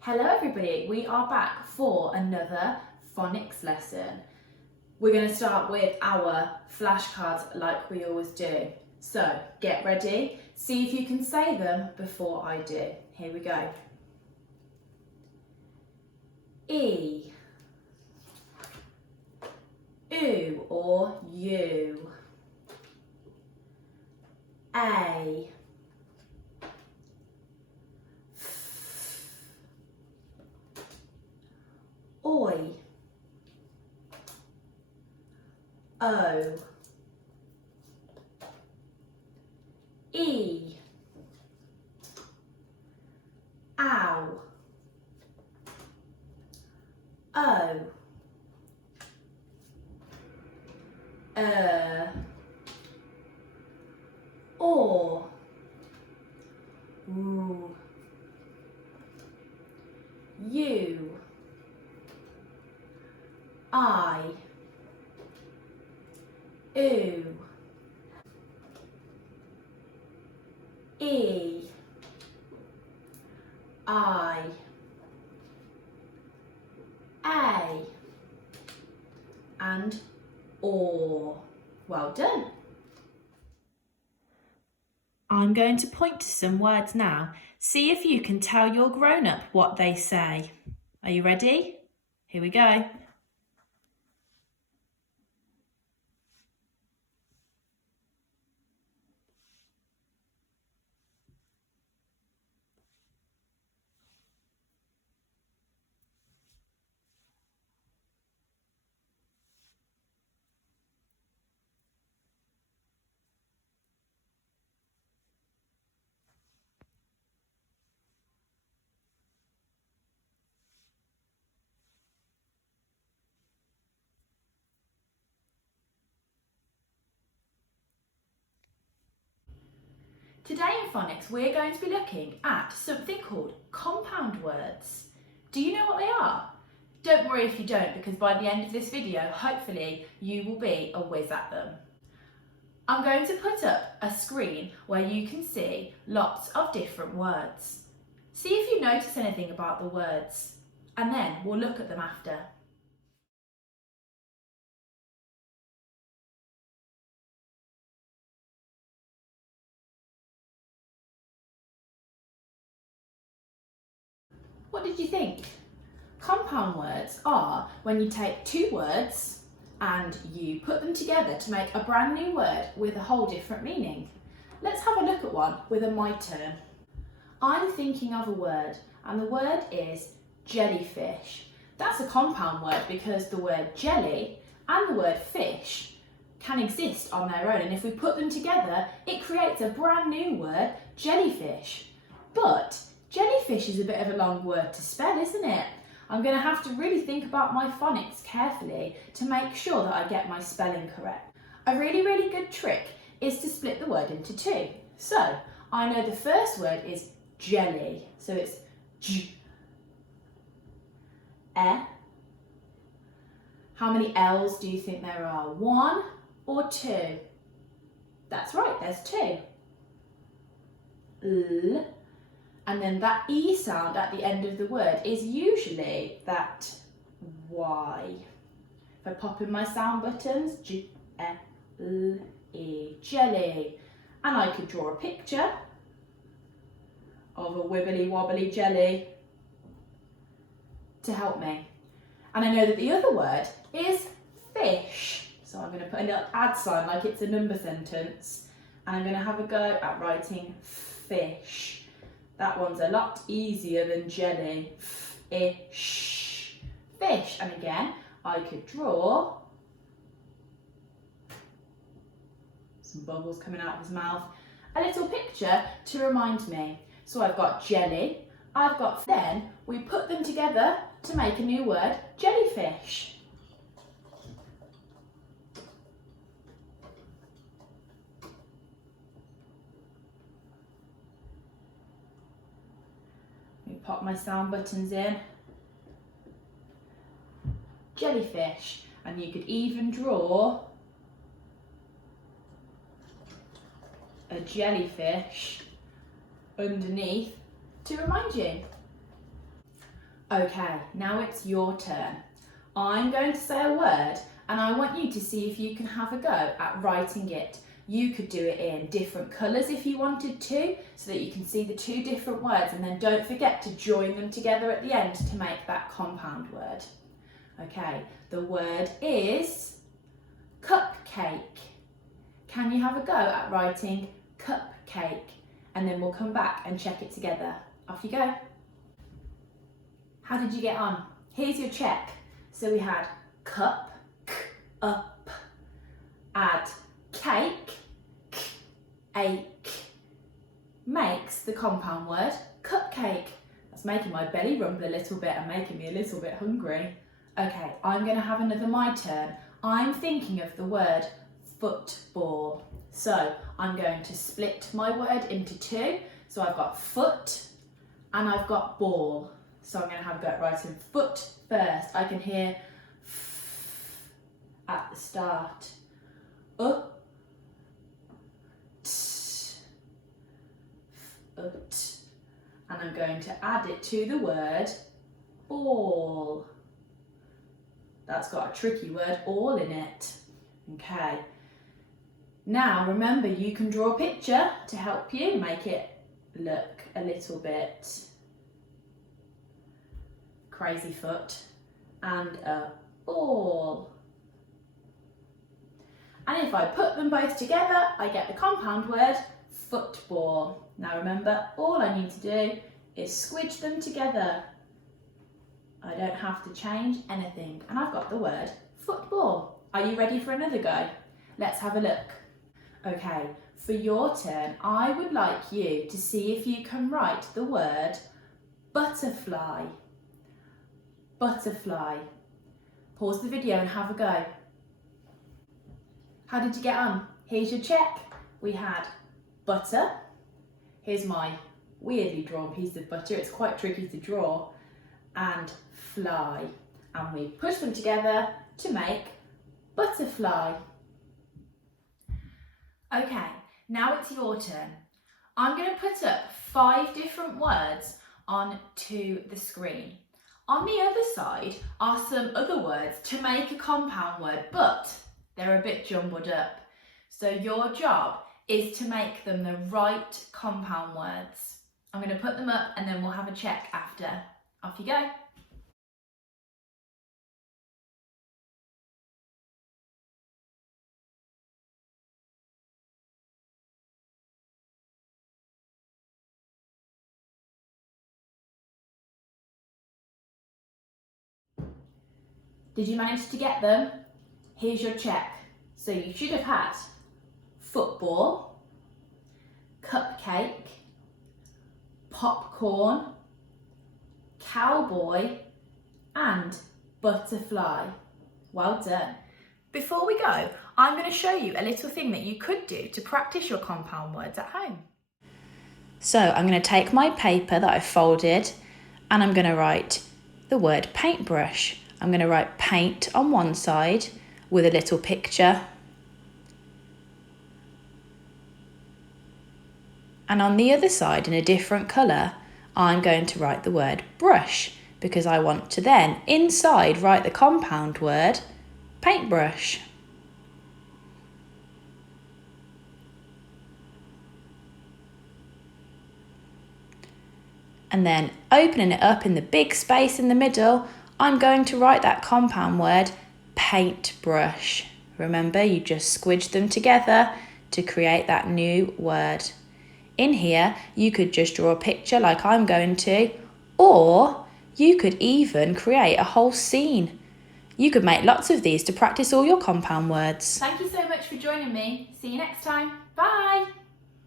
Hello everybody, we are back for another phonics lesson. We're going to start with our flashcards like we always do. So get ready, see if you can say them before I do. Here we go. E, oo or you. A, oi, o, e, ow, o, or, oo, you, I, oo, e, I, a, and or. Well done. I'm going to point to some words now. See if you can tell your grown-up what they say. Are you ready? Here we go. Today in phonics, we're going to be looking at something called compound words. Do you know what they are? Don't worry if you don't, because by the end of this video, hopefully you will be a whiz at them. I'm going to put up a screen where you can see lots of different words. See if you notice anything about the words, and then we'll look at them after. What did you think? Compound words are when you take two words and you put them together to make a brand new word with a whole different meaning. Let's have a look at one with a my turn. I'm thinking of a word, and the word is jellyfish. That's a compound word because the word jelly and the word fish can exist on their own, and if we put them together, it creates a brand new word, jellyfish. But jellyfish is a bit of a long word to spell, isn't it? I'm going to have to really think about my phonics carefully to make sure that I get my spelling correct. A really good trick is to split the word into two. So I know the first word is jelly, so it's j, e. How many L's do you think there are? One or two? That's right, there's two. L. And then that E sound at the end of the word is usually that Y. If I pop in my sound buttons, G, E, L, E, jelly. And I could draw a picture of a wibbly wobbly jelly to help me. And I know that the other word is fish. So I'm going to put a little add sign like it's a number sentence. And I'm going to have a go at writing fish. That one's a lot easier than jelly. Fish. Fish. And again, I could draw some bubbles coming out of his mouth. A little picture to remind me. So I've got jelly, I've got, then we put them together to make a new word, jellyfish. Pop my sound buttons in. Jellyfish. And you could even draw a jellyfish underneath to remind you. Okay, now it's your turn. I'm going to say a word and I want you to see if you can have a go at writing it. You could do it in different colours if you wanted to, so that you can see the two different words, and then don't forget to join them together at the end to make that compound word. Okay, the word is cupcake. Can you have a go at writing cupcake? And then we'll come back and check it together. Off you go. How did you get on? Here's your check. So we had cup, k, up, add cake, k, ache, makes the compound word cupcake. That's making my belly rumble a little bit and making me a little bit hungry. Okay, I'm going to have another my turn. I'm thinking of the word football. So I'm going to split my word into two. So I've got foot and I've got ball. So I'm going to have a go at writing foot first. I can hear f at the start. T, ut. And I'm going to add it to the word all. That's got a tricky word, all, in it. Okay. Now remember, you can draw a picture to help you make it look a little bit crazy foot and a ball. And if I put them both together, I get the compound word football. Now remember, all I need to do is squidge them together. I don't have to change anything, and I've got the word football. Are you ready for another go? Let's have a look. Okay, for your turn, I would like you to see if you can write the word butterfly. Butterfly. Pause the video and have a go. How did you get on? Here's your check. We had butter. Here's my weirdly drawn piece of butter. It's quite tricky to draw. And fly. And we push them together to make butterfly. Okay, now it's your turn. I'm going to put up 5 different words onto the screen. On the other side are some other words to make a compound word, but they're a bit jumbled up. So your job is to make them the right compound words. I'm going to put them up and then we'll have a check after. Off you go. Did you manage to get them? Here's your check. So you should have had football, cupcake, popcorn, cowboy and butterfly. Well done. Before we go, I'm going to show you a little thing that you could do to practice your compound words at home. So I'm going to take my paper that I've folded and I'm going to write the word paintbrush. I'm going to write paint on one side with a little picture. And on the other side, in a different colour, I'm going to write the word brush, because I want to then, inside, write the compound word paintbrush. And then opening it up in the big space in the middle, I'm going to write that compound word paintbrush. Remember, you just squidge them together to create that new word. In here, you could just draw a picture like I'm going to, or you could even create a whole scene. You could make lots of these to practice all your compound words. Thank you so much for joining me. See you next time. Bye.